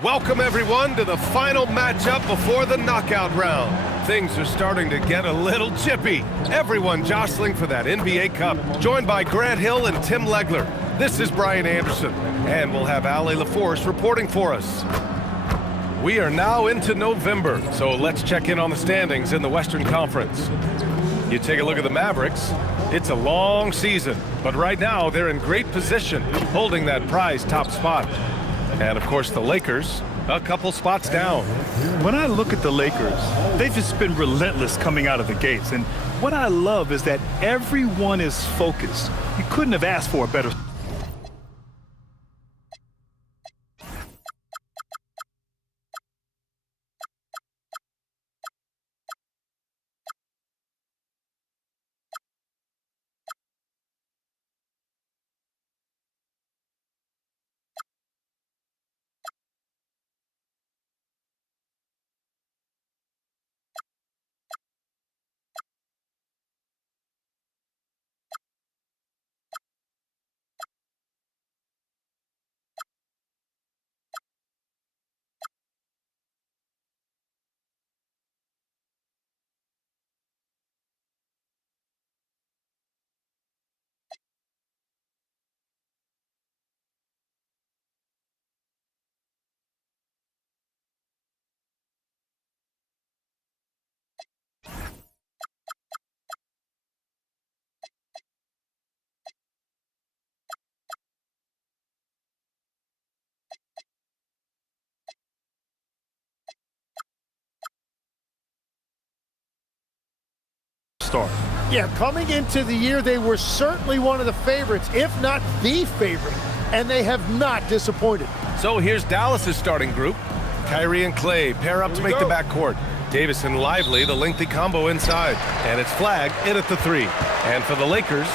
Welcome, everyone, to the final matchup before the knockout round. Things are starting to get a little chippy. Everyone jostling for that NBA Cup. Joined by Grant Hill and Tim Legler. This is Brian Anderson, and we'll have Ali LaForce reporting for us. We are now into November, so let's check in on the standings in the Western Conference. You take a look at the Mavericks. It's a long season, but right now they're in great position, holding that prized top spot. And, of course, the Lakers, a couple spots down. When I look at the Lakers, they've just been relentless coming out of the gates. And what I love is that everyone is focused. You couldn't have asked for a better start. Yeah, coming into the year, they were certainly one of the favorites, if not the favorite, and they have not disappointed. So here's Dallas's starting group. Kyrie and Clay pair up to make the backcourt. Davis and Lively, the lengthy combo inside. And it's Flag in at the three. And for the Lakers,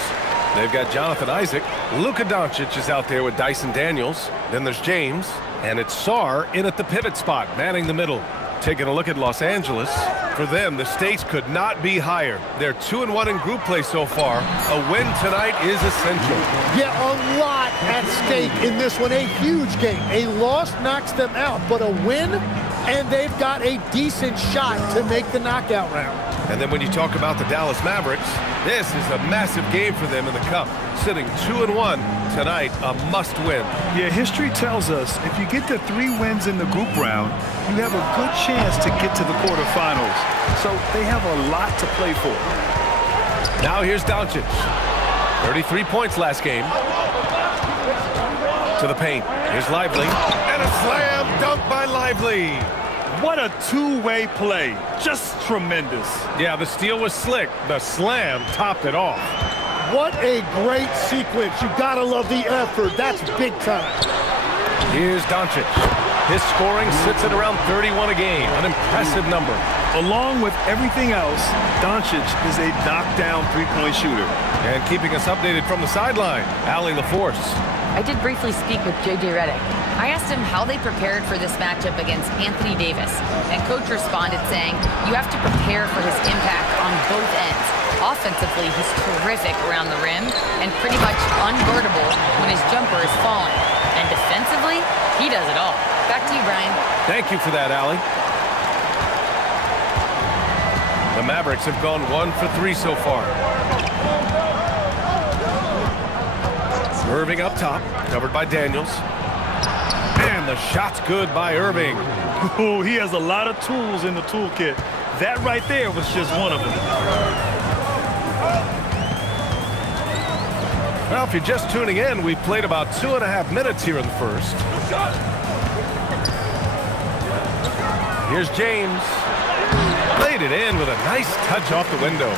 they've got Jonathan Isaac. Luka Doncic is out there with Dyson Daniels. Then there's James. And it's Sarr in at the pivot spot, manning the middle. Taking a look at Los Angeles, for them, the stakes could not be higher. They're 2-1 in group play so far. A win tonight is essential. Yeah, a lot at stake in this one. A huge game. A loss knocks them out, but a win, and they've got a decent shot to make the knockout round. And then when you talk about the Dallas Mavericks, this is a massive game for them in the Cup. Sitting 2-1 tonight, a must-win. Yeah, history tells us if you get to 3 wins in the group round, you have a good chance to get to the quarterfinals. So they have a lot to play for. Now here's Doncic. 33 points last game. To the paint. Here's Lively. And a slam dunk by Lively. What a two-way play. Just tremendous. Yeah, the steal was slick. The slam topped it off. What a great sequence. You gotta love the effort. That's big time. Here's Doncic. His scoring sits at around 31 a game, an impressive number. Along with everything else, Doncic is a knockdown three-point shooter. And keeping us updated from the sideline, Ali LaForce. I did briefly speak with J.J. Redick. I asked him how they prepared for this matchup against Anthony Davis, and Coach responded saying, you have to prepare for his impact on both ends. Offensively, he's terrific around the rim and pretty much unguardable when his jumper is falling. And defensively, he does it all. Back to you, Brian. Thank you for that, Ali. The Mavericks have gone 1 for 3 so far. Irving up top, covered by Daniels. And the shot's good by Irving. Oh, he has a lot of tools in the toolkit. That right there was just one of them. Well, if you're just tuning in, we've played about 2.5 minutes here in the first. Here's James. Laid it in with a nice touch off the window.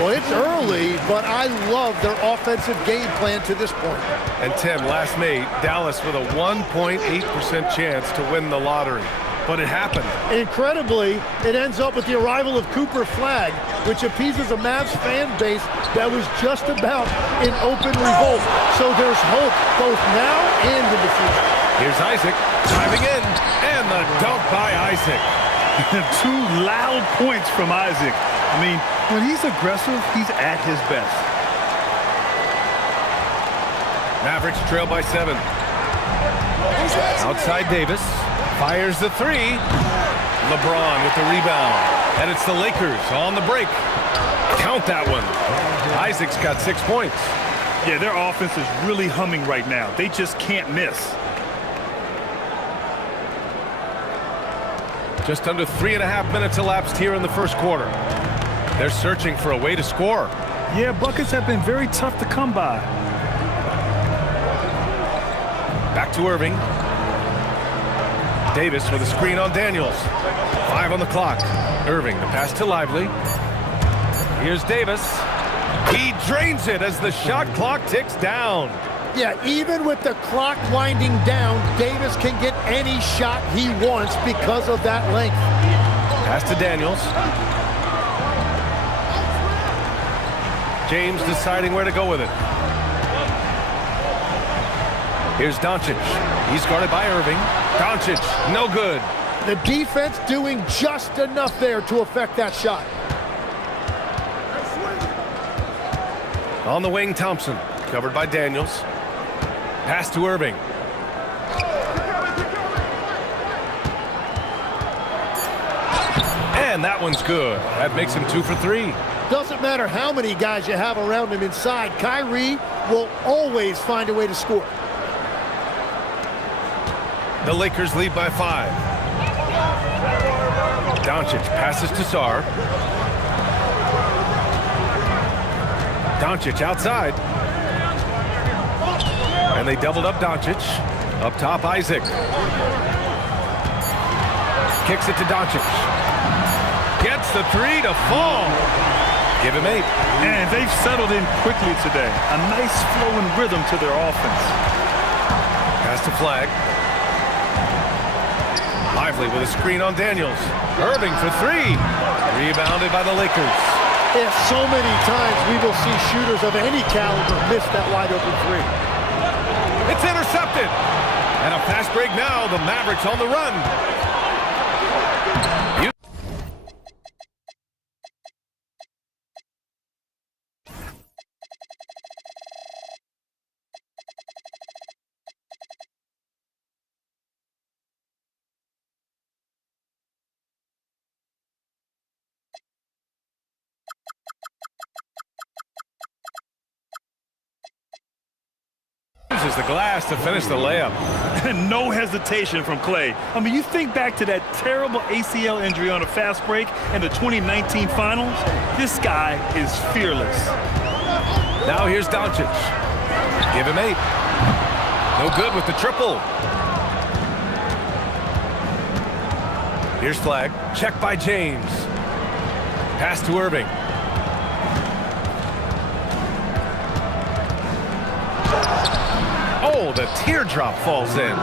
Well, it's early, but I love their offensive game plan to this point. And Tim, last May, Dallas with a 1.8% chance to win the lottery. But it happened. Incredibly, it ends up with the arrival of Cooper Flag, which appeases a Mavs fan base that was just about in open revolt. So there's hope both now and in the future. Here's Isaac driving in, and the dunk by Isaac. 2 loud points from Isaac. I mean, when he's aggressive, he's at his best. Mavericks trail by 7. Outside Davis. Fires the three. LeBron with the rebound. And it's the Lakers on the break. Count that one. Isaac's got 6 points. Yeah, their offense is really humming right now. They just can't miss. Just under 3.5 minutes elapsed here in the first quarter. They're searching for a way to score. Yeah, buckets have been very tough to come by. Back to Irving. Davis with a screen on Daniels. 5 on the clock. Irving, the pass to Lively. Here's Davis. He drains it as the shot clock ticks down. Yeah, even with the clock winding down, Davis can get any shot he wants because of that length. Pass to Daniels. James deciding where to go with it. Here's Doncic. He's guarded by Irving. Doncic, no good. The defense doing just enough there to affect that shot. On the wing, Thompson, covered by Daniels. Pass to Irving. And that one's good. That makes him 2 for 3. Doesn't matter how many guys you have around him inside, Kyrie will always find a way to score. The Lakers lead by 5. Doncic passes to Sarr. Doncic outside. And they doubled up Doncic. Up top, Isaac. Kicks it to Doncic. Gets the 3 to fall. Give him 8. And they've settled in quickly today. A nice flow and rhythm to their offense. Pass to Flag. Lively with a screen on Daniels. Irving for 3. Rebounded by the Lakers. Yeah, so many times we will see shooters of any caliber miss that wide open 3. It's intercepted. And a fast break now. The Mavericks on the run. Uses the glass to finish the layup. And no hesitation from Clay. I mean, you think back to that terrible ACL injury on a fast break in the 2019 finals. This guy is fearless. Now here's Doncic. Give him 8. No good with the triple. Here's Flag. Check by James. Pass to Irving. Oh, the teardrop falls in.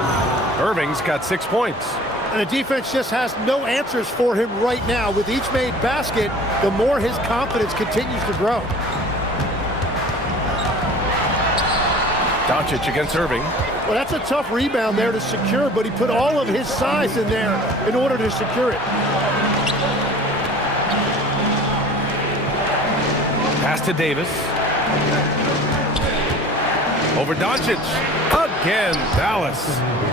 Irving's got 6 points. And the defense just has no answers for him right now. With each made basket, the more his confidence continues to grow. Doncic against Irving. Well, that's a tough rebound there to secure, but he put all of his size in there in order to secure it. Pass to Davis. Over Doncic. Again, Dallas.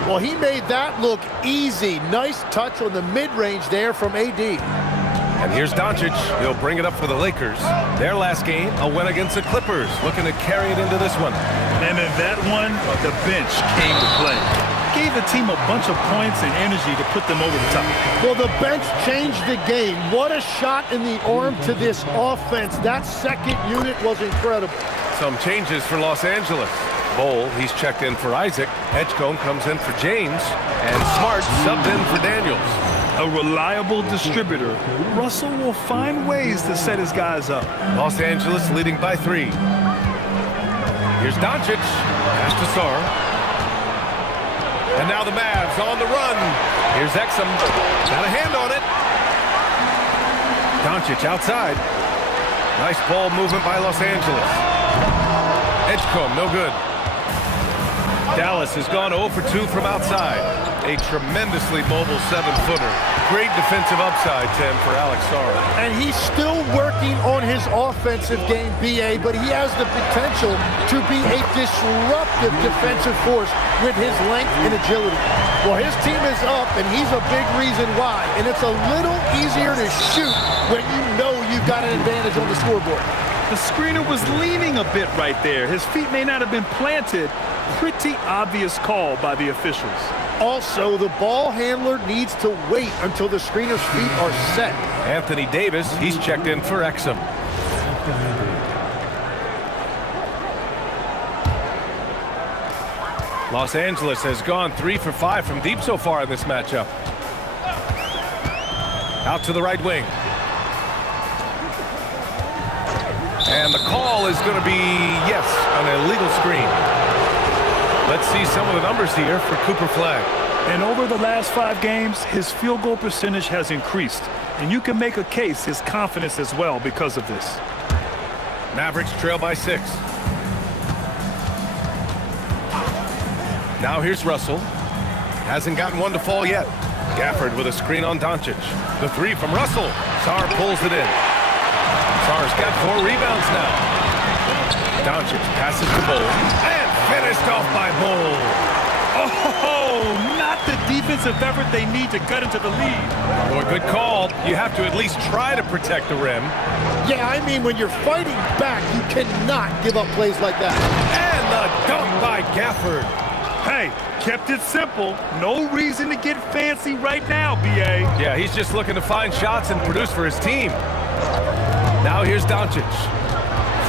Well, he made that look easy. Nice touch on the mid-range there from AD. And here's Doncic. He'll bring it up for the Lakers. Their last game, a win against the Clippers. Looking to carry it into this one. And in that one, the bench came to play. Gave the team a bunch of points and energy to put them over the top. Well, the bench changed the game. What a shot in the arm to this offense. That second unit was incredible. Some changes for Los Angeles. Bol, he's checked in for Isaac. Edgecombe comes in for James. And Smart subbed in for Daniels. A reliable distributor. Russell will find ways to set his guys up. Los Angeles leading by 3. Here's Doncic. Pass to Sarr. And now the Mavs on the run. Here's Exum. Got a hand on it. Doncic outside. Nice ball movement by Los Angeles. Edgecombe, no good. Dallas has gone 0 for 2 from outside. A tremendously mobile 7-footer. Great defensive upside, Tim, for Alex Sarr. And he's still working on his offensive game, BA, but he has the potential to be a disruptive defensive force with his length and agility. Well, his team is up, and he's a big reason why. And it's a little easier to shoot when you know you've got an advantage on the scoreboard. The screener was leaning a bit right there. His feet may not have been planted. Pretty obvious call by the officials. Also, the ball handler needs to wait until the screener's feet are set. Anthony Davis, he's checked in for Exum. Los Angeles has gone 3 for 5 from deep so far in this matchup. Out to the right wing. And the call is going to be, yes, an illegal screen. Let's see some of the numbers here for Cooper Flagg. And over the last 5 games, his field goal percentage has increased. And you can make a case his confidence as well because of this. Mavericks trail by 6. Now here's Russell. Hasn't gotten one to fall yet. Gafford with a screen on Doncic. The 3 from Russell. Sarr pulls it in. Sarr's got 4 rebounds now. Doncic passes to Bull. And finished off by Bull. Oh, not the defensive effort they need to cut into the lead. Boy, good call. You have to at least try to protect the rim. Yeah, I mean, when you're fighting back, you cannot give up plays like that. And the dunk by Gafford. Hey, kept it simple. No reason to get fancy right now, B.A. Yeah, he's just looking to find shots and produce for his team. Now here's Doncic.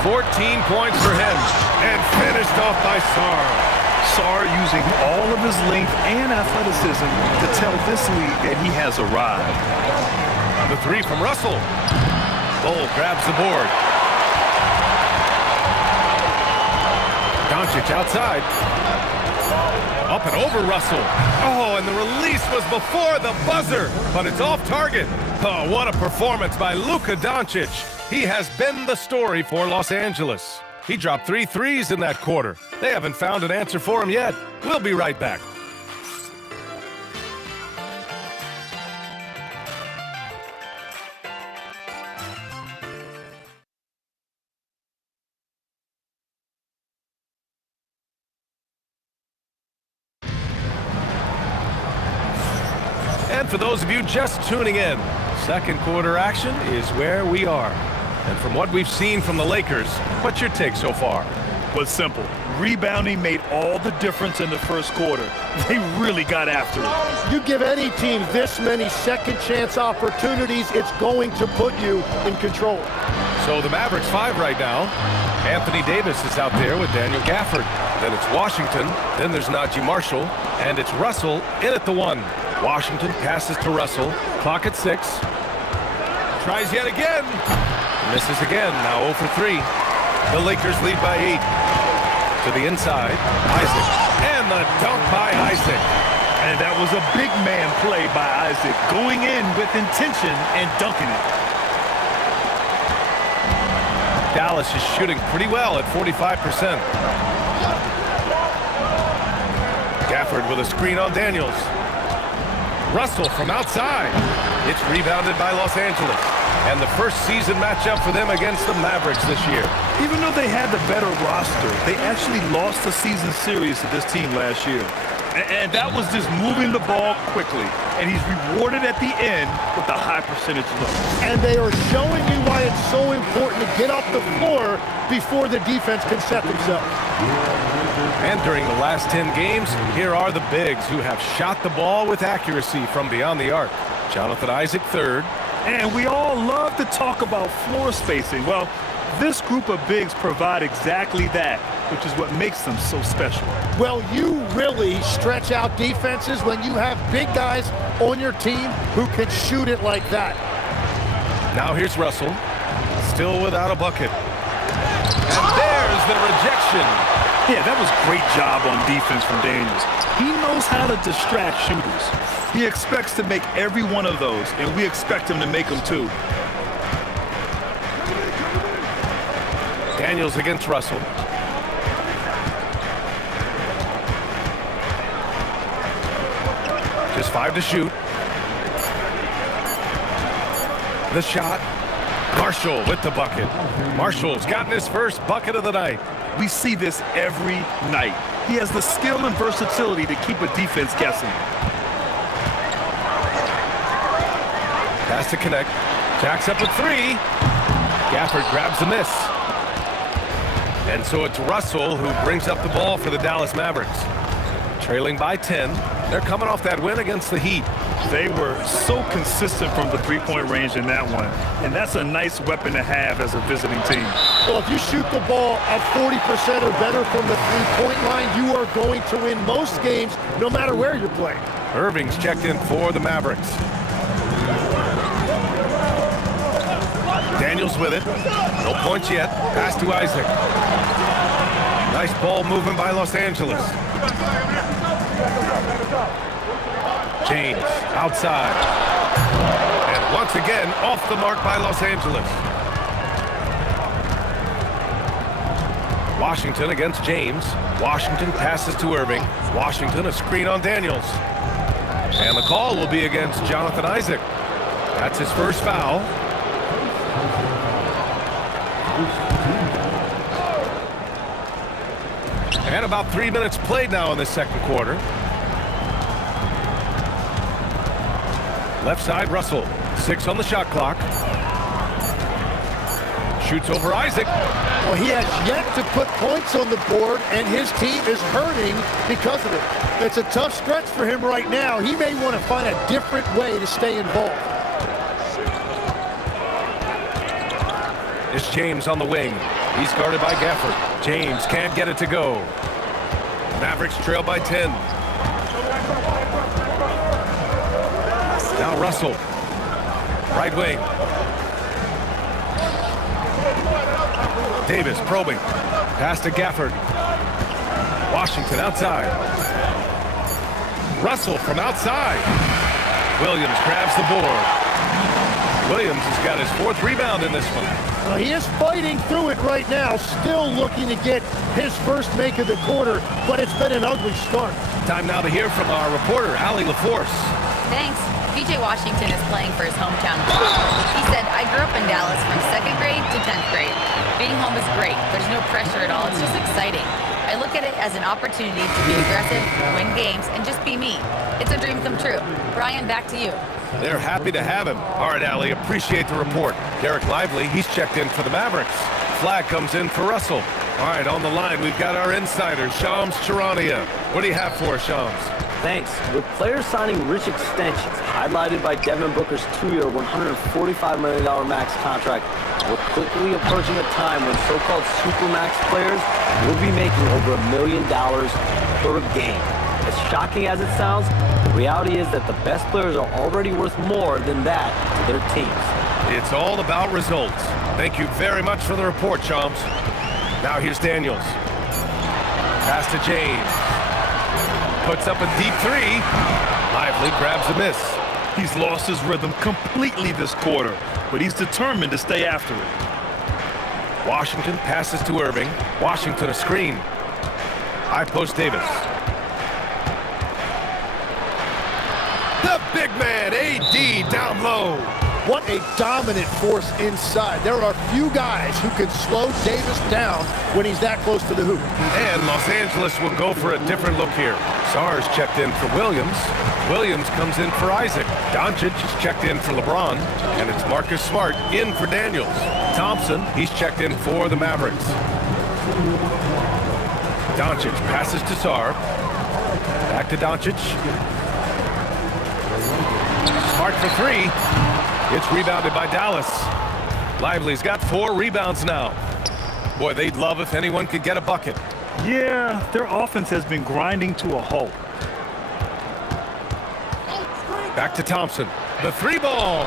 14 points for him. And finished off by Sarr. Sarr using all of his length and athleticism to tell this league that he has arrived. The 3 from Russell. Bull grabs the board. Doncic outside. Up and over Russell. Oh, and the release was before the buzzer, but it's off target. Oh, what a performance by Luka Doncic. He has been the story for Los Angeles. He dropped 3 threes in that quarter. They haven't found an answer for him yet. We'll be right back. And for those of you just tuning in, second quarter action is where we are. And from what we've seen from the Lakers, what's your take so far? Well, simple. Rebounding made all the difference in the first quarter. They really got after it. You give any team this many second chance opportunities, it's going to put you in control. So the Mavericks 5 right now. Anthony Davis is out there with Daniel Gafford. Then it's Washington. Then there's Najee Marshall. And it's Russell in at the 1. Washington passes to Russell. Clock at 6. Tries yet again. Misses again. Now 0 for 3. The Lakers lead by 8. To the inside. Isaac. And the dunk by Isaac. And that was a big man play by Isaac. Going in with intention and dunking it. Dallas is shooting pretty well at 45%. Gafford with a screen on Daniels. Russell from outside. It's rebounded by Los Angeles. And the first season matchup for them against the Mavericks this year. Even though they had the better roster, they actually lost the season series to this team last year. And that was just moving the ball quickly. And he's rewarded at the end with a high percentage look. And they are showing you why it's so important to get off the floor before the defense can set themselves. And during the last 10 games, here are the bigs who have shot the ball with accuracy from beyond the arc. Jonathan Isaac, 3rd. And we all love to talk about floor spacing. Well, this group of bigs provide exactly that, which is what makes them so special. Well, you really stretch out defenses when you have big guys on your team who can shoot it like that. Now here's Russell, still without a bucket. And there's the rejection. Yeah, that was a great job on defense from Daniels. He knows how to distract shooters. He expects to make every one of those, and we expect him to make them too. Daniels against Russell. Just 5 to shoot. The shot. Marshall with the bucket. Marshall's gotten his first bucket of the night. We see this every night. He has the skill and versatility to keep a defense guessing. Pass to connect. Jacks up a 3. Gafford grabs the miss. And so it's Russell who brings up the ball for the Dallas Mavericks. Trailing by 10. They're coming off that win against the Heat. They were so consistent from the three-point range in that one. And that's a nice weapon to have as a visiting team. Well, if you shoot the ball at 40% or better from the three-point line, you are going to win most games, no matter where you're playing. Irving's checked in for the Mavericks. Daniels with it. No points yet. Pass to Isaac. Nice ball movement by Los Angeles. James outside. And once again, off the mark by Los Angeles. Washington against James. Washington passes to Irving. Washington a screen on Daniels. And the call will be against Jonathan Isaac. That's his first foul. And about 3 minutes played now in the second quarter. Left side, Russell. 6 on the shot clock. Shoots over Isaac. Well, he has yet to put points on the board, and his team is hurting because of it. It's a tough stretch for him right now. He may want to find a different way to stay involved. It's James on the wing. He's guarded by Gafford. James can't get it to go. Mavericks trail by 10. Now Russell. Right wing. Davis probing. Pass to Gafford. Washington outside. Russell from outside. Williams grabs the board. Williams has got his 4th rebound in this one. He is fighting through it right now, still looking to get his first make of the quarter, but it's been an ugly start. Time now to hear from our reporter, Allie LaForce. Thanks. PJ Washington is playing for his hometown. He said, I grew up in Dallas from 2nd grade to 10th grade. Being home is great. There's no pressure at all. It's just exciting. I look at it as an opportunity to be aggressive, win games, and just be me. It's a dream come true. Brian, back to you. They're happy to have him. All right, Allie, appreciate the report. Derek Lively, he's checked in for the Mavericks. Flag comes in for Russell. All right, on the line, we've got our insider, Shams Charania. What do you have for us, Shams? Thanks. With players signing rich extensions, highlighted by Devin Booker's 2-year, $145 million max contract, we're quickly approaching a time when so-called supermax players will be making over $1 million per game. As shocking as it sounds, the reality is that the best players are already worth more than that to their teams. It's all about results. Thank you very much for the report, Shams. Now here's Daniels. Pass to James. Puts up a deep 3. Lively grabs a miss. He's lost his rhythm completely this quarter, but he's determined to stay after it. Washington passes to Irving. Washington a screen. High post Davis. The big man, AD, down low. What a dominant force inside. There are few guys who can slow Davis down when he's that close to the hoop. And Los Angeles will go for a different look here. Sarr's checked in for Williams. Williams comes in for Isaac. Doncic is checked in for LeBron. And it's Marcus Smart in for Daniels. Thompson, he's checked in for the Mavericks. Doncic passes to Sarr. Back to Doncic. Smart for 3. It's rebounded by Dallas. Lively's got 4 rebounds now. Boy, they'd love if anyone could get a bucket. Yeah, their offense has been grinding to a halt. Back to Thompson. The 3 ball.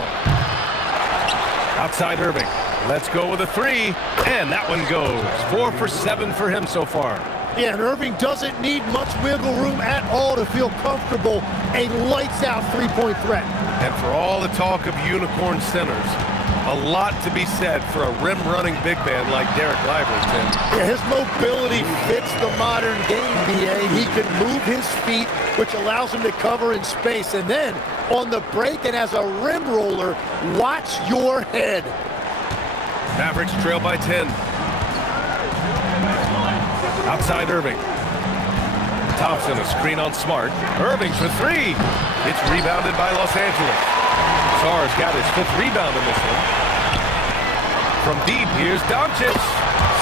Outside Irving. Let's go with a 3. And that one goes. 4 for 7 for him so far. Yeah, and Irving doesn't need much wiggle room at all to feel comfortable. A lights-out three-point threat. And for all the talk of unicorn centers, A lot to be said for a rim-running big man like Derek Lively, Tim. Yeah, his mobility fits the modern game, BA. He can move his feet, which allows him to cover in space. And then on the break and as a rim roller, watch your head. Mavericks trail by 10. Outside Irving. Thompson, a screen on Smart. Irving for three. It's rebounded by Los Angeles. Sarr's got his 5th rebound in this one. From deep, here's Doncic.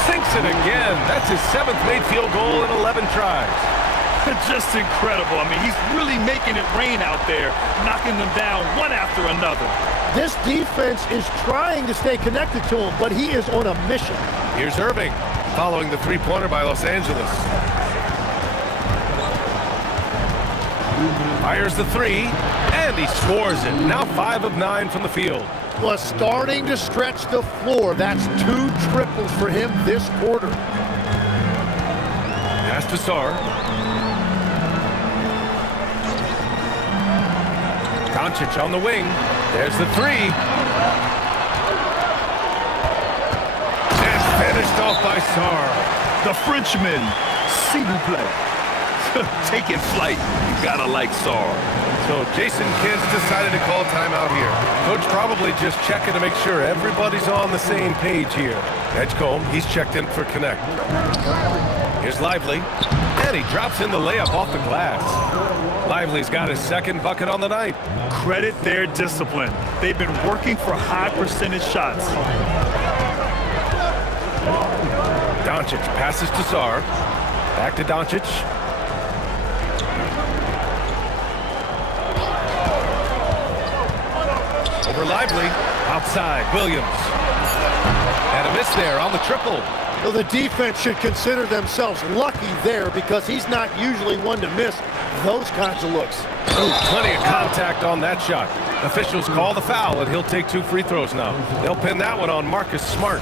Sinks it again. That's his 7th made field goal in 11 tries. Just incredible. I mean, he's really making it rain out there, knocking them down one after another. This defense is trying to stay connected to him, but he is on a mission. Here's Irving, following the three-pointer by Los Angeles. Fires the three, and he scores it. Now 5 of 9 from the field. Was starting to stretch the floor. That's 2 triples for him this quarter. Pass to Sarr. Doncic on the wing. There's the three. And finished off by Sarr. The Frenchman, s'il vous plaît. Taking flight. You gotta like Sarr. So Jason Kidd's decided to call timeout here. Coach probably just checking to make sure everybody's on the same page here. Edgecombe, he's checked in for connect. Here's Lively, and he drops in the layup off the glass. Lively's got his 2nd bucket on the night. Credit their discipline. They've been working for high percentage shots. Doncic passes to Sarr. Back to Doncic. Over Lively. Outside, Williams. And a miss there on the triple. Well, the defense should consider themselves lucky there because he's not usually one to miss those kinds of looks. Ooh, plenty of contact on that shot. Officials call the foul, and he'll take 2 free throws now. They'll pin that one on Marcus Smart.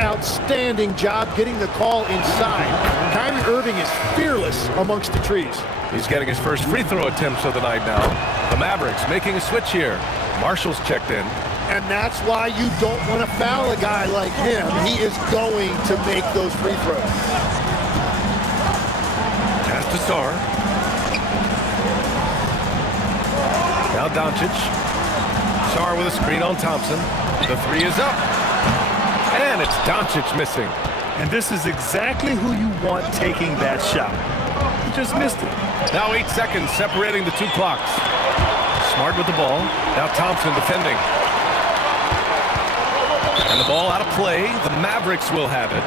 Outstanding job getting the call inside. Kyrie Irving is fearless amongst the trees. He's getting his first free throw attempts of the night now. The Mavericks making a switch here. Marshall's checked in. And that's why you don't want to foul a guy like him. He is going to make those free throws. Pass to Sarr. Now Doncic. Sarr with a screen on Thompson. The three is up. And it's Doncic missing. And this is exactly who you want taking that shot. He just missed it. Now 8 seconds separating the 2 clocks. Smart with the ball. Now Thompson defending. And the ball out of play. The Mavericks will have it.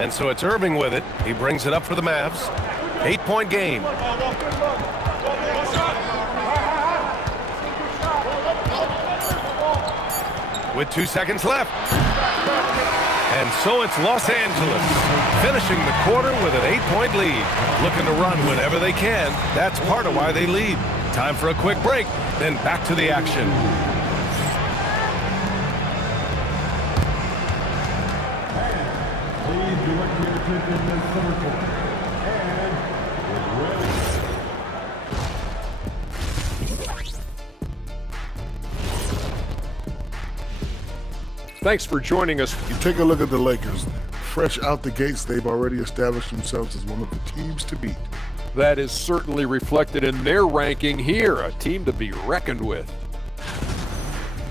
And so it's Irving with it. He brings it up for the Mavs. 8-point game. With 2 seconds left. And so it's Los Angeles finishing the quarter with an 8-point lead. Looking to run whenever they can. That's part of why they lead. Time for a quick break, then back to the action. Thanks for joining us. You take a look at the Lakers. Fresh out the gates, they've already established themselves as one of the teams to beat. That is certainly reflected in their ranking here, a team to be reckoned with.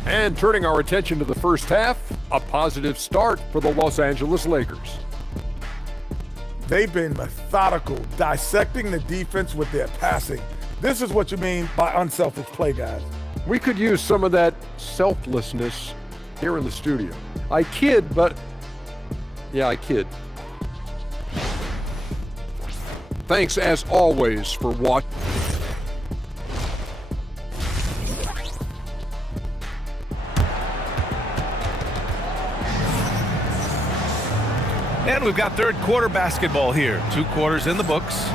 And turning our attention to the first half, a positive start for the Los Angeles Lakers. They've been methodical, dissecting the defense with their passing. This is what you mean by unselfish play, guys. We could use some of that selflessness here in the studio. I kid, but yeah, I kid. Thanks as always for watching. And we've got third quarter basketball here. 2 quarters in the books.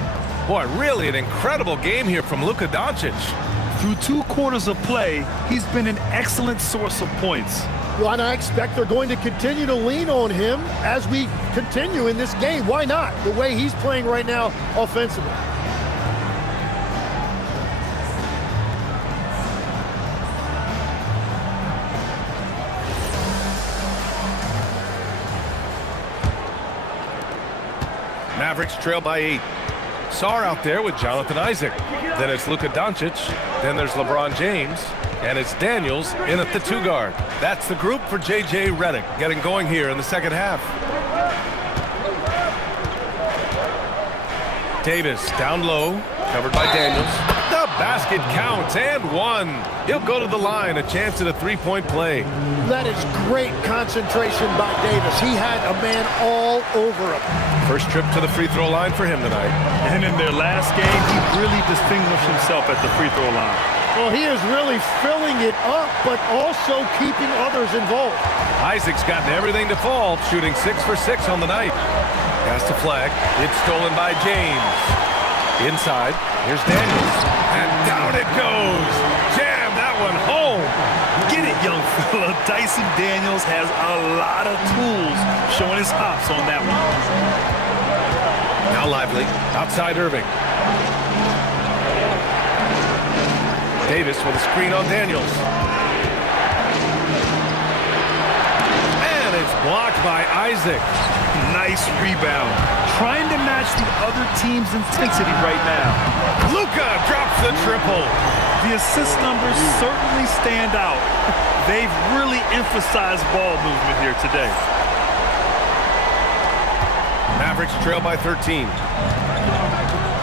Boy, really an incredible game here from Luka Doncic. Through 2 quarters of play, he's been an excellent source of points. Well, and I expect they're going to continue to lean on him as we continue in this game. Why not? The way he's playing right now offensively. Mavericks trail by 8. Sarr out there with Jonathan Isaac. Then it's Luka Doncic. Then there's LeBron James. And it's Daniels in at the 2 guard. That's the group for J.J. Redick getting going here in the second half. Davis down low, covered by Daniels. The basket counts and one. He'll go to the line, a chance at a three-point play. That is great concentration by Davis. He had a man all over him. First trip to the free throw line for him tonight. And in their last game, he really distinguished himself at the free throw line. Well, he is really filling it up, but also keeping others involved. Isaac's gotten everything to fall, shooting 6 for 6 on the night. Pass to Flag. It's stolen by James. Inside, here's Daniels. And down it goes. Jam that one home. Get it, young fella. Dyson Daniels has a lot of tools, showing his hops on that one. Now Lively, outside Irving. Davis with a screen on Daniels. And it's blocked by Isaac. Nice rebound. Trying to match the other team's intensity right now. Luka drops the triple. The assist numbers certainly stand out. They've really emphasized ball movement here today. Mavericks trail by 13.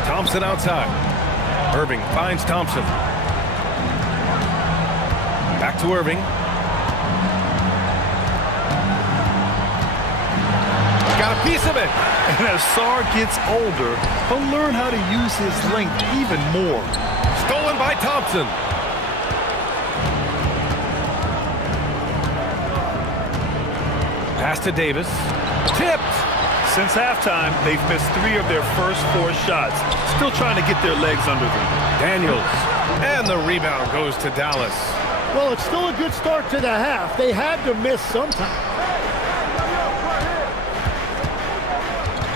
Thompson outside. Irving finds Thompson. Back to Irving. Got a piece of it. And as Sarr gets older, he'll learn how to use his length even more. Stolen by Thompson. Pass to Davis. Tipped. Since halftime, they've missed 3 of their first 4 shots. Still trying to get their legs under them. Daniels. And the rebound goes to Dallas. Well, it's still a good start to the half. They had to miss sometime.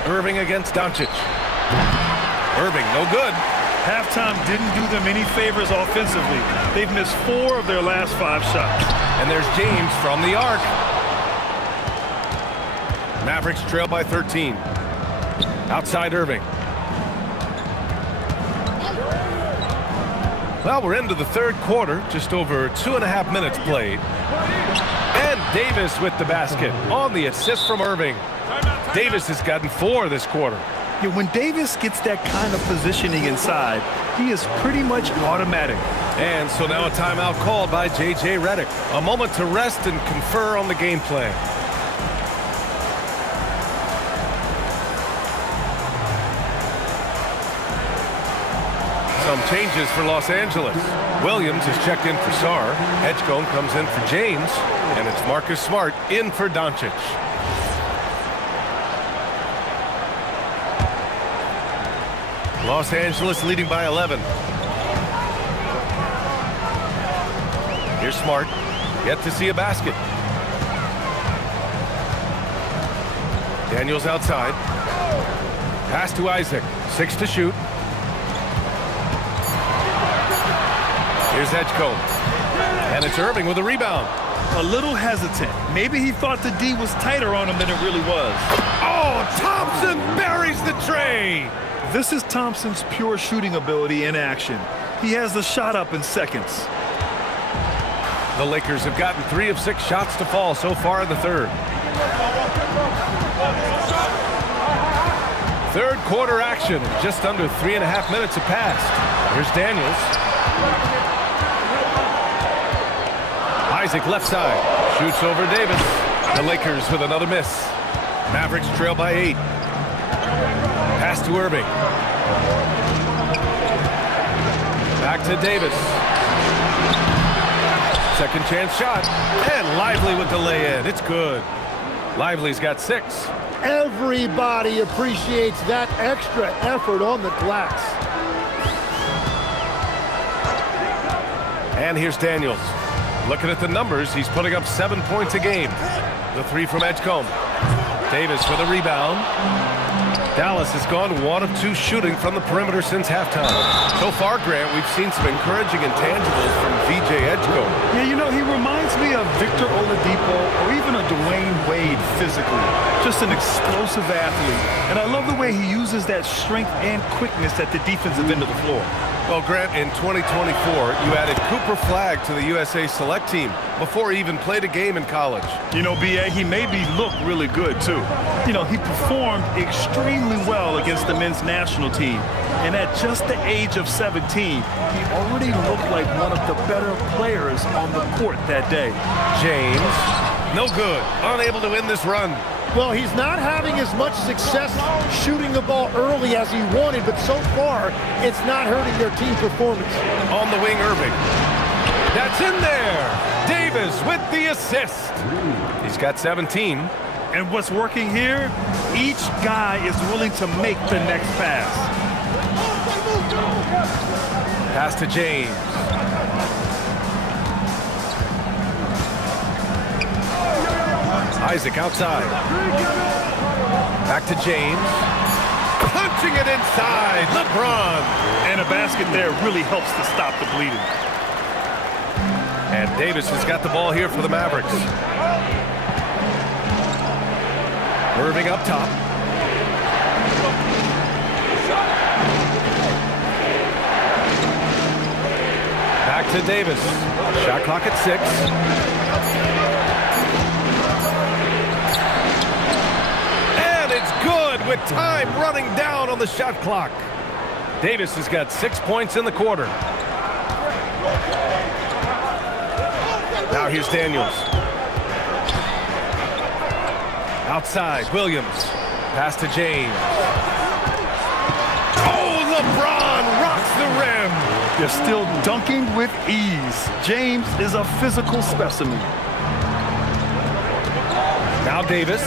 Irving against Doncic. Irving, no good. Halftime didn't do them any favors offensively. They've missed 4 of their last 5 shots. And there's James from the arc. Mavericks trail by 13. Outside Irving. Well, we're into the third quarter, just over 2.5 minutes played. And Davis with the basket on the assist from Irving. Davis has gotten 4 this quarter. Yeah, when Davis gets that kind of positioning inside, he is pretty much automatic. And so now a timeout called by J.J. Redick. A moment to rest and confer on the game plan. Some changes for Los Angeles. Williams is checked in for Sarr. Edgecombe comes in for James. And it's Marcus Smart in for Doncic. Los Angeles leading by 11. Here's Smart. Yet to see a basket. Daniels outside. Pass to Isaac. 6 to shoot. Here's Edgecombe. And it's Irving with a rebound. A little hesitant. Maybe he thought the D was tighter on him than it really was. Oh, Thompson buries the tray. This is Thompson's pure shooting ability in action. He has the shot up in seconds. The Lakers have gotten 3 of 6 shots to fall so far in the third. Third quarter action. Just under 3.5 minutes have passed. Here's Daniels. Isaac left side. Shoots over Davis. The Lakers with another miss. Mavericks trail by 8. Pass to Irving. Back to Davis. Second chance shot. And Lively with the lay-in. It's good. Lively's got 6. Everybody appreciates that extra effort on the glass. And here's Daniels. Looking at the numbers, he's putting up 7 points a game. The three from Edgecombe. Davis for the rebound. Dallas has gone 1 of 2 shooting from the perimeter since halftime. So far, Grant, we've seen some encouraging intangibles from VJ Edgecombe. Yeah, you know, he reminds me of Victor Oladipo or even a Dwayne Wade physically. Just an explosive athlete. And I love the way he uses that strength and quickness at the defensive end of the floor. Well, Grant, in 2024, you added Cooper Flagg to the USA Select team before he even played a game in college. You know, B.A., he made me look really good, too. You know, he performed extremely well against the men's national team. And at just the age of 17, he already looked like one of the better players on the court that day. James, no good, unable to win this run. Well, he's not having as much success shooting the ball early as he wanted, but so far, it's not hurting their team performance. On the wing, Irving. That's in there. Davis with the assist. He's got 17. And what's working here, each guy is willing to make the next pass. Pass to James. Isaac outside. Back to James. Punching it inside. LeBron. And a basket there really helps to stop the bleeding. And Davis has got the ball here for the Mavericks. Irving up top. Back to Davis. Shot clock at 6. With time running down on the shot clock. Davis has got 6 points in the quarter. Now here's Daniels. Outside, Williams. Pass to James. Oh, LeBron rocks the rim. They're still dunking with ease. James is a physical specimen. Now Davis.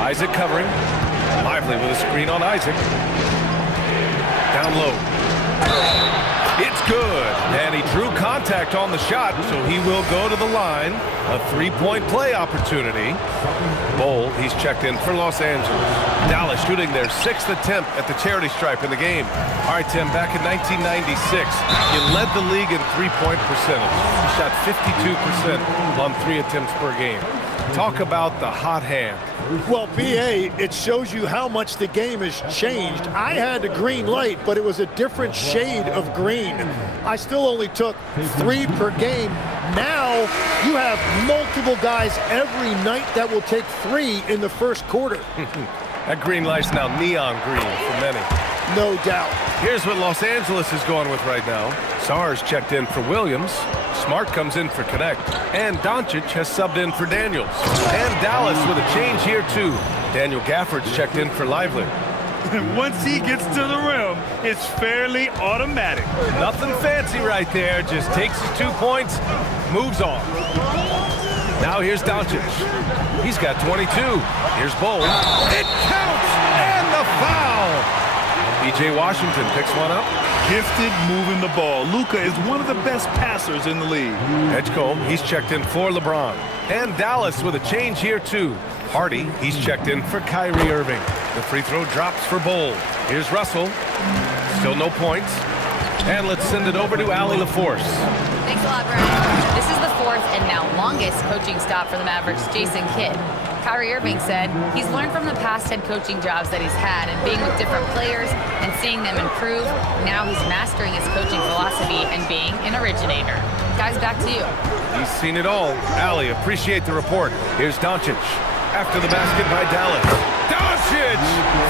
Isaac covering. Lively with a screen on Isaac. Down low. It's good. And he drew contact on the shot, so he will go to the line. A 3-point play opportunity. Bowl, he's checked in for Los Angeles. Dallas shooting their 6th attempt at the charity stripe in the game. All right, Tim, back in 1996, you led the league in 3-point percentage. You shot 52% on 3 attempts per game. Talk about the hot hand. Well, BA, it shows you how much the game has changed. I had the green light, but it was a different shade of green. I still only took 3 per game. Now you have multiple guys every night that will take 3 in the first quarter. That green light's now neon green for many. No doubt. Here's what Los Angeles is going with right now. Sars checked in for Williams. Smart comes in for Connect. And Doncic has subbed in for Daniels. And Dallas with a change here, too. Daniel Gafford's checked in for Lively. And once he gets to the rim, it's fairly automatic. Nothing fancy right there. Just takes his 2 points, moves on. Now here's Doncic. He's got 22. Here's Bowl. It counts! And the foul! PJ Washington picks one up. Gifted moving the ball. Luka is one of the best passers in the league. Edgecombe, he's checked in for LeBron. And Dallas with a change here, too. Hardy, he's checked in for Kyrie Irving. The free throw drops for Bowl. Here's Russell. Still no points. And let's send it over to Allie LaForce. Thanks a lot, Brian. This is the 4th and now longest coaching stop for the Mavericks, Jason Kidd. Kyrie Irving said he's learned from the past head coaching jobs that he's had and being with different players and seeing them improve. Now he's mastering his coaching philosophy and being an originator. Guys, back to you. He's seen it all. Allie, appreciate the report. Here's Doncic. After the basket by Dallas. Doncic!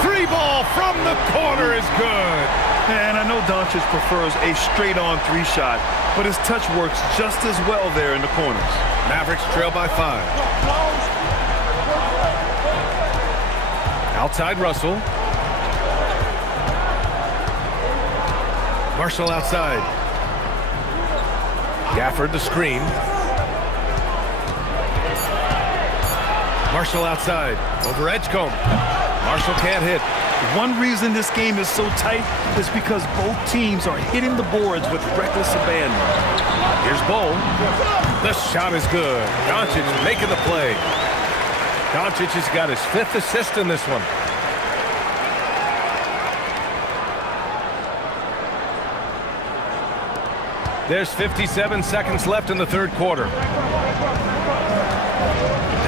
3 ball from the corner is good. And I know Doncic prefers a straight-on 3 shot, but his touch works just as well there in the corners. Mavericks trail by 5. Outside Russell. Marshall outside. Gafford the screen. Marshall outside. Over Edgecombe. Marshall can't hit. One reason this game is so tight is because both teams are hitting the boards with reckless abandon. Here's Bull. The shot is good. Doncic making the play. Doncic has got his 5th assist in this one. There's 57 seconds left in the third quarter.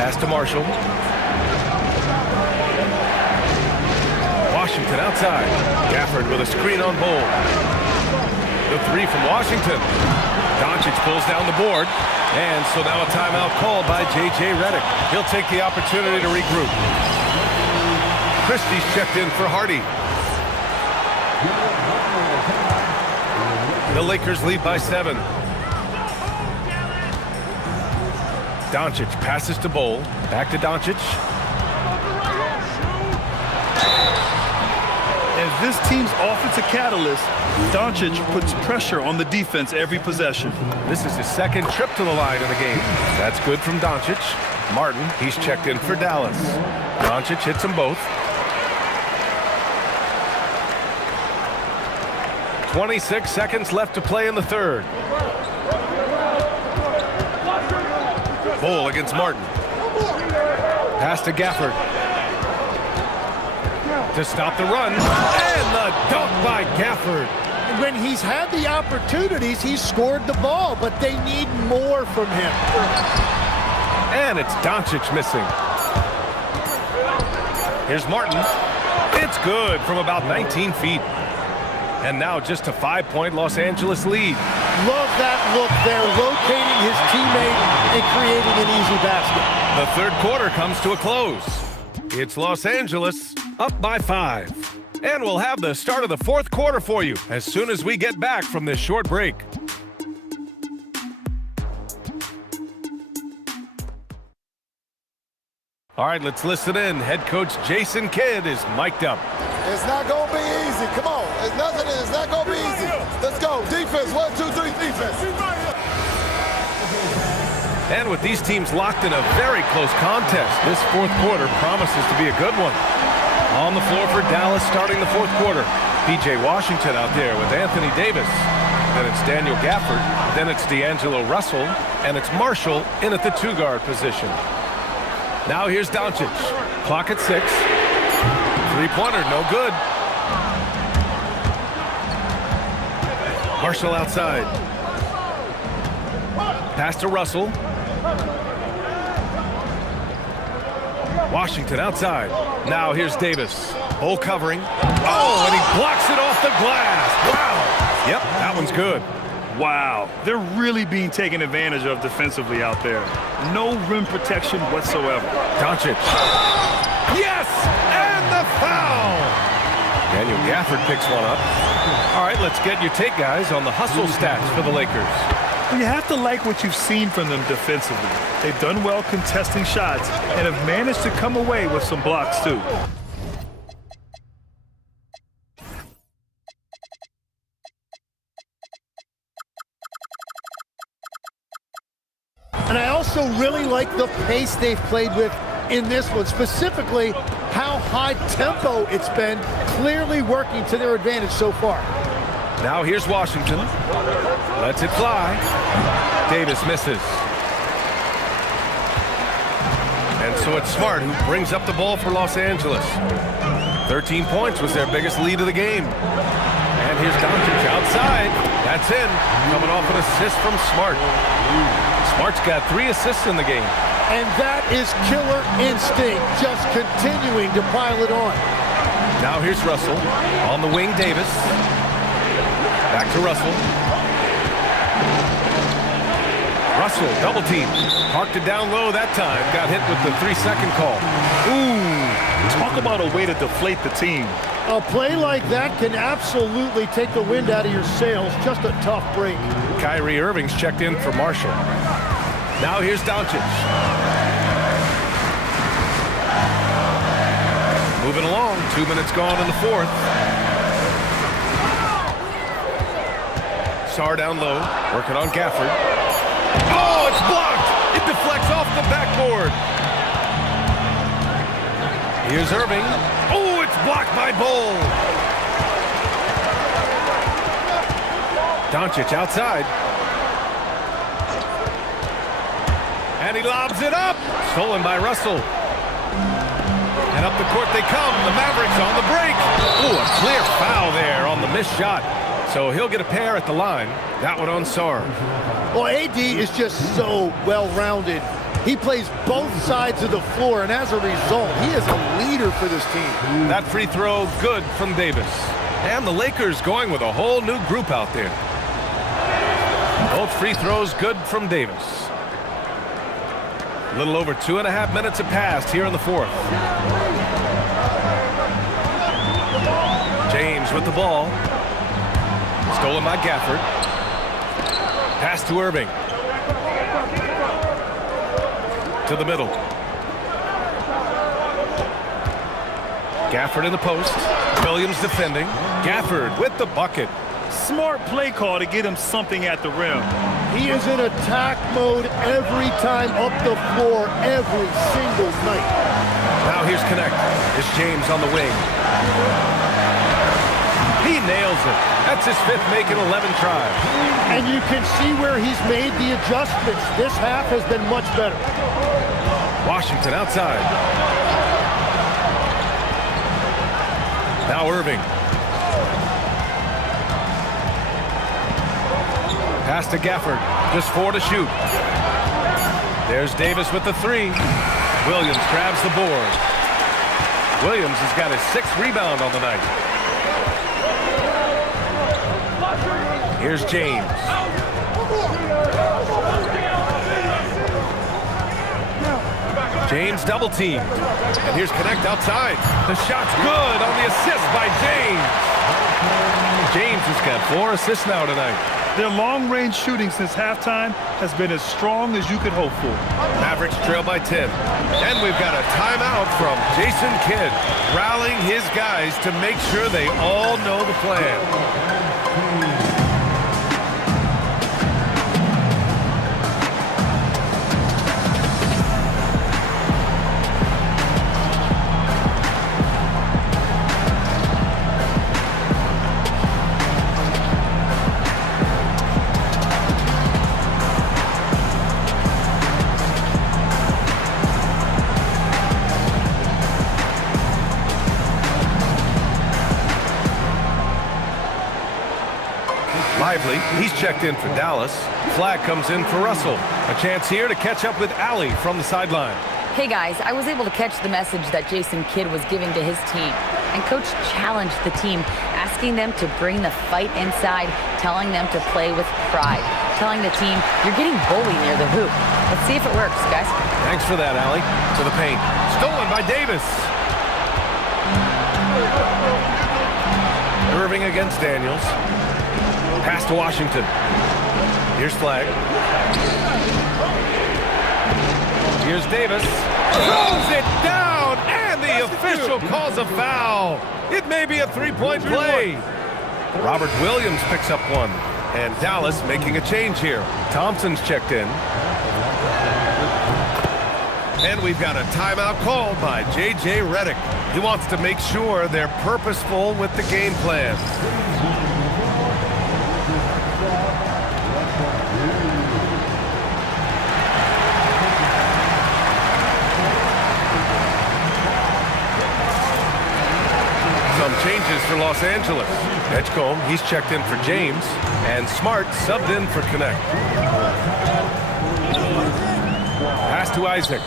Pass to Marshall. Washington outside. Gafford with a screen on Bull. The three from Washington. Doncic pulls down the board. And so now a timeout called by J.J. Redick. He'll take the opportunity to regroup. Christie's checked in for Hardy. The Lakers lead by 7. Doncic passes to Bull. Back to Doncic. As this team's offensive catalyst, Doncic puts pressure on the defense every possession. This is his 2nd trip to the line in the game. That's good from Doncic. Martin, he's checked in for Dallas. Doncic hits them both. 26 seconds left to play in the third. Bull against Martin. Pass to Gafford. To stop the run. And the dunk by Gafford. When he's had the opportunities, he's scored the ball, but they need more from him. And it's Doncic missing. Here's Martin. It's good from about 19 feet. And now just a 5-point Los Angeles lead. Love that look there, locating his teammate and creating an easy basket. The third quarter comes to a close. It's Los Angeles up by 5. And we'll have the start of the fourth quarter for you as soon as we get back from this short break. All right, let's listen in. Head coach Jason Kidd is mic'd up. It's not going to be easy. Come on. It's not going to be easy. Let's go. Defense. 1, 2, 3, defense. And with these teams locked in a very close contest, this fourth quarter promises to be a good one. On the floor for Dallas starting the fourth quarter. P.J. Washington out there with Anthony Davis. Then it's Daniel Gafford. Then it's D'Angelo Russell. And it's Marshall in at the 2-guard position. Now here's Doncic. Clock at 6. Three-pointer, no good. Marshall outside. Pass to Russell. Washington outside. Now here's Davis. Bull covering. Oh, and he blocks it off the glass. Wow. Yep, that one's good. Wow, they're really being taken advantage of defensively out there. No rim protection whatsoever. Doncic. Yes! And the foul! Daniel Gafford picks one up. All right, let's get your take, guys, on the hustle stats for the Lakers. You have to like what you've seen from them defensively. They've done well contesting shots and have managed to come away with some blocks, too. And I also really like the pace they've played with in this one, specifically how high tempo it's been, clearly working to their advantage so far. Now here's Washington. Lets it fly. Davis misses. And so it's Smart who brings up the ball for Los Angeles. 13 points was their biggest lead of the game. And here's Doncic outside. That's in. Coming off an assist from Smart. Smart's got 3 assists in the game. And that is killer instinct, just continuing to pile it on. Now here's Russell. On the wing, Davis. Back to Russell. Russell, double team. Parked it down low that time. Got hit with the 3-second call. Ooh, talk about a way to deflate the team. A play like that can absolutely take the wind out of your sails. Just a tough break. Kyrie Irving's checked in for Marshall. Now here's Doncic. Moving along, 2 minutes gone in the fourth. Sarr down low, working on Gafford. Oh, it's blocked! It deflects off the backboard. Here's Irving. Oh, it's blocked by Bull. Doncic outside. And he lobs it up. Stolen by Russell. And up the court they come. The Mavericks on the break. Oh, a clear foul there on the missed shot. So he'll get a pair at the line. That one on Sarr. Well, AD is just so well-rounded. He plays both sides of the floor, and as a result, he is a leader for this team. That free throw good from Davis. And the Lakers going with a whole new group out there. Both free throws good from Davis. A little over 2.5 minutes have passed here in the fourth. James with the ball. Stolen by Gafford. Pass to Irving. To the middle. Gafford in the post. Williams defending. Gafford with the bucket. Smart play call to get him something at the rim. He is in attack mode every time up the floor, every single night. Now here's Connect. It's James on the wing. He nails it. That's his fifth make in 11 tries. And you can see where he's made the adjustments. This half has been much better. Washington outside. Now Irving. Pass to Gafford. Just 4 to shoot. There's Davis with the 3. Williams grabs the board. Williams has got his 6th rebound on the night. Here's James. James double teamed. And here's Connect outside. The shot's good on the assist by James. James has got 4 assists now tonight. Their long-range shooting since halftime has been as strong as you could hope for. Mavericks trail by 10. And we've got a timeout from Jason Kidd, rallying his guys to make sure they all know the plan. Lively, he's checked in for Dallas. Flag comes in for Russell. A chance here to catch up with Allie from the sideline. Hey guys, I was able to catch the message that Jason Kidd was giving to his team. And Coach challenged the team, asking them to bring the fight inside, telling them to play with pride, telling the team, you're getting bullied near the hoop. Let's see if it works, guys. Thanks for that, Allie. To the paint. Stolen by Davis. Irving against Daniels. Pass to Washington. Here's Flag. Here's Davis. Throws it down, and the official calls a foul. It may be a three-point play. Robert Williams picks up one, and Dallas making a change here. Thompson's checked in. And we've got a timeout called by J.J. Redick. He wants to make sure they're purposeful with the game plan. Some changes for Los Angeles. Edgecombe, he's checked in for James, and Smart subbed in for Connect. Pass to Isaac.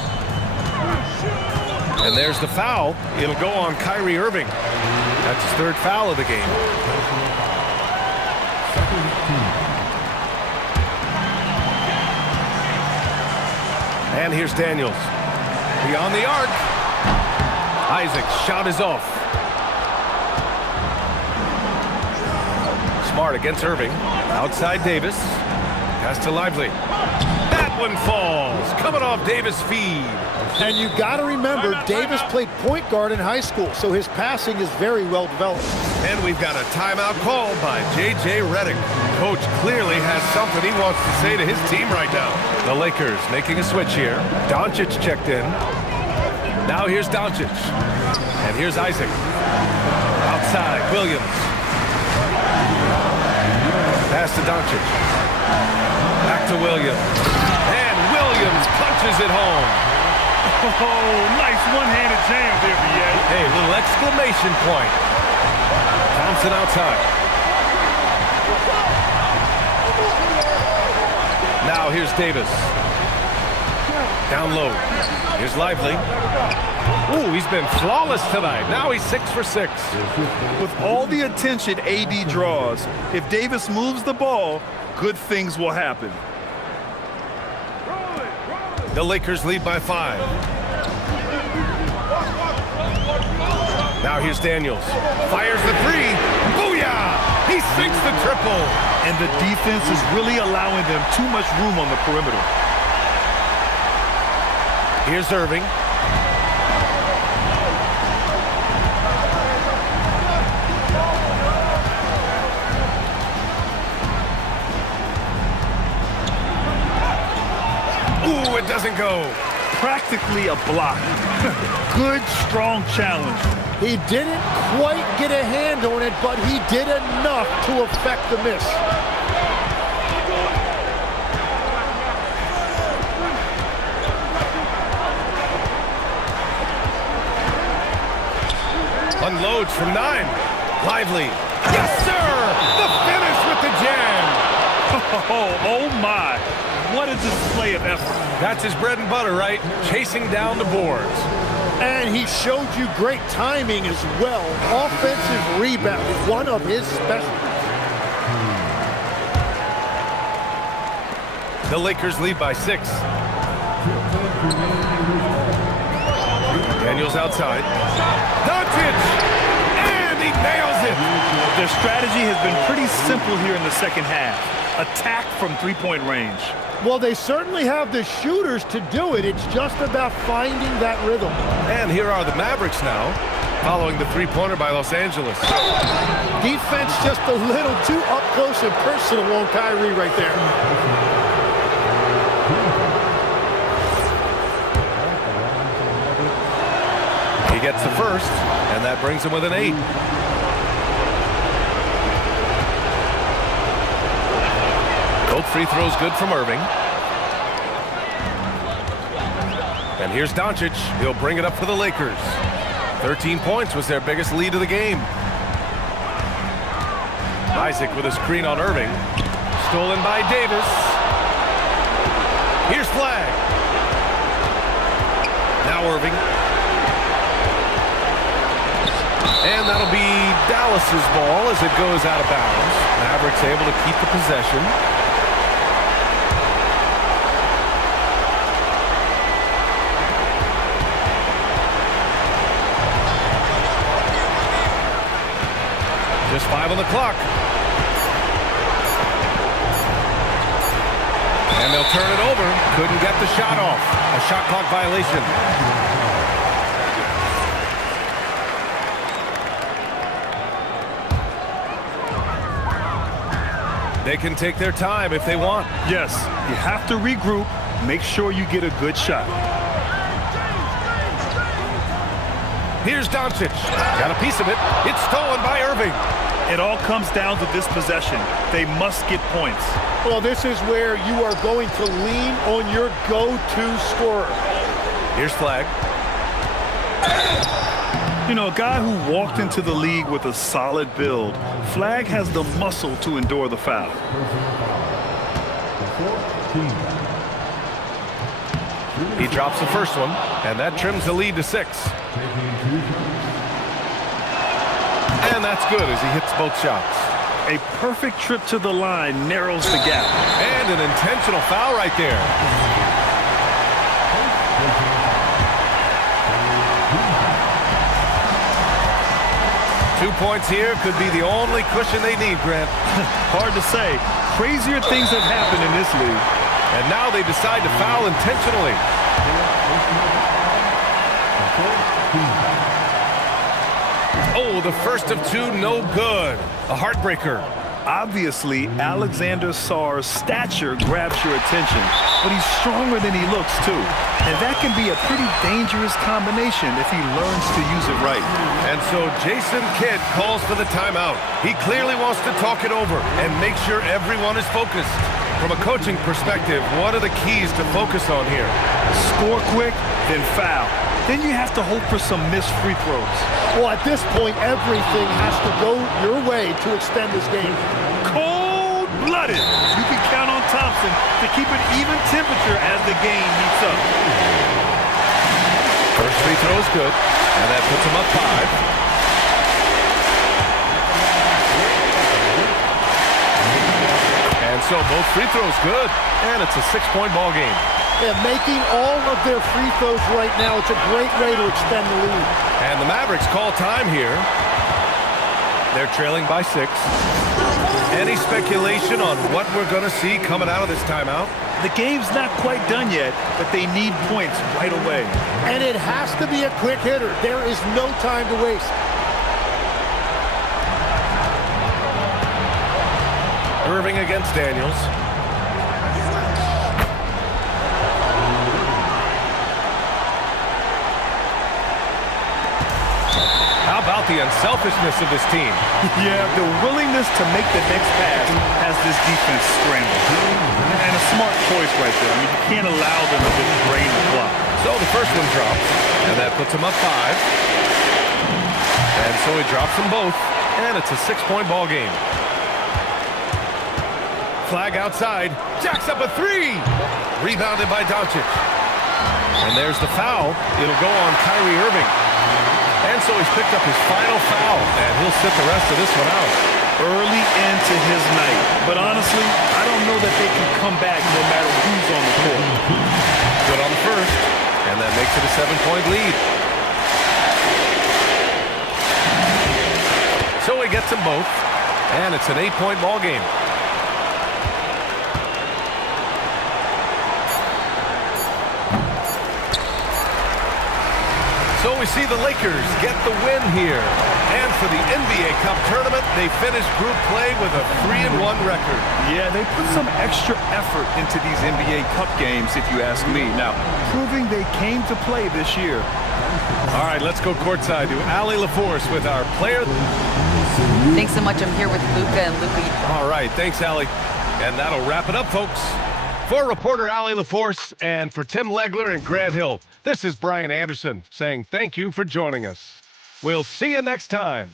And there's the foul. It'll go on Kyrie Irving. That's his 3rd foul of the game. And here's Daniels. Beyond the arc. Isaac's shot is off. Smart against Irving. Outside Davis. Pass to Lively. That one falls. Coming off Davis' feed. And you got to remember, Davis played point guard in high school, so his passing is very well developed. And we've got a timeout called by J.J. Redick. Coach clearly has something he wants to say to his team right now. The Lakers making a switch here. Doncic checked in. Now here's Doncic. here's Isaac. Outside, Williams. Pass to Doncic. Back to Williams. And Williams punches it home. Oh, nice one-handed jam there, B.A. Hey, a little exclamation point. Thompson outside. Now here's Davis. Down low. Here's Lively. Ooh, he's been flawless tonight. Now he's 6 for 6. With all the attention AD draws, if Davis moves the ball, good things will happen. The Lakers lead by 5. Now here's Daniels. Fires the 3. Booyah! He sinks the triple. And the defense is really allowing them too much room on the perimeter. Here's Irving. Ooh, it doesn't go. Practically a block. Good, strong challenge. He didn't quite get a hand on it, but he did enough to affect the miss. Unloads from 9. Lively. Yes, sir! The finish with the jam. Oh my. What a display of effort. That's his bread and butter, right? Chasing down the boards. And he showed you great timing as well. Offensive rebound, one of his specialties. The Lakers lead by 6. Daniels outside. Doncic! And he nails it! Their strategy has been pretty simple here in the second half. Attack from three-point range. Well, they certainly have the shooters to do it. It's just about finding that rhythm. And here are the Mavericks now, following the three-pointer by Los Angeles. Defense just a little too up close and personal on Kyrie right there. He gets the first, and that brings him with an 8. Both free throws good from Irving. And here's Doncic. He'll bring it up for the Lakers. 13 points was their biggest lead of the game. Isaac with a screen on Irving. Stolen by Davis. Here's Flag. Now Irving. And that'll be Dallas's ball as it goes out of bounds. Mavericks able to keep the possession. Just 5 on the clock. And they'll turn it over. Couldn't get the shot off. A shot clock violation. They can take their time if they want. Yes, you have to regroup. Make sure you get a good shot. Here's Doncic. Got a piece of it. It's stolen by Irving. It all comes down to this possession. They must get points. Well, this is where you are going to lean on your go-to scorer. Here's Flag. You know, a guy who walked into the league with a solid build, Flag has the muscle to endure the foul. He drops the first one, and that trims the lead to 6. And that's good as he hits both shots. A perfect trip to the line narrows the gap. And an intentional foul right there. Two points here could be the only cushion they need, Grant. Hard to say. Crazier things have happened in this league. And now they decide to foul intentionally. Oh, the first of 2, no good. A heartbreaker. Obviously, Alexander Sarr's stature grabs your attention, but he's stronger than he looks, too. And that can be a pretty dangerous combination if he learns to use it right. And so Jason Kidd calls for the timeout. He clearly wants to talk it over and make sure everyone is focused. From a coaching perspective, what are the keys to focus on here? Score quick, then foul. Then you have to hope for some missed free throws. Well, at this point, everything has to go your way to extend this game. Cold-blooded. You can count on Thompson to keep an even temperature as the game heats up. First free throw is good, and that puts him up 5. And so both free throws good, and it's a 6-point ball game. Yeah, making all of their free throws right now, it's a great way to extend the lead. And the Mavericks call time here. They're trailing by 6. Any speculation on what we're going to see coming out of this timeout? The game's not quite done yet, but they need points right away. And it has to be a quick hitter. There is no time to waste. Irving against Daniels. How about the unselfishness of this team? Yeah, the willingness to make the next pass has this defense scrambled. And a smart choice right there. I mean, you can't allow them to just drain the clock. So the first one drops, and that puts him up 5. And so he drops them both, and it's a 6-point ball game. Flag outside, jacks up a 3. Rebounded by Doncic. And there's the foul. It'll go on Kyrie Irving. And so he's picked up his final foul, and he'll sit the rest of this one out. Early into his night. But honestly, I don't know that they can come back no matter who's on the court. Good on the first, and that makes it a 7-point lead. So he gets them both, and it's an 8-point ball game. So we see the Lakers get the win here. And for the NBA Cup tournament, they finished group play with a 3-1 record. Yeah, they put some extra effort into these NBA Cup games, if you ask me. Now, proving they came to play this year. All right, let's go courtside to Allie LaForce with our player. Thanks so much. I'm here with Luka and Luka. All right, thanks, Allie. And that'll wrap it up, folks. For reporter Allie LaForce and for Tim Legler and Grant Hill, this is Brian Anderson saying thank you for joining us. We'll see you next time.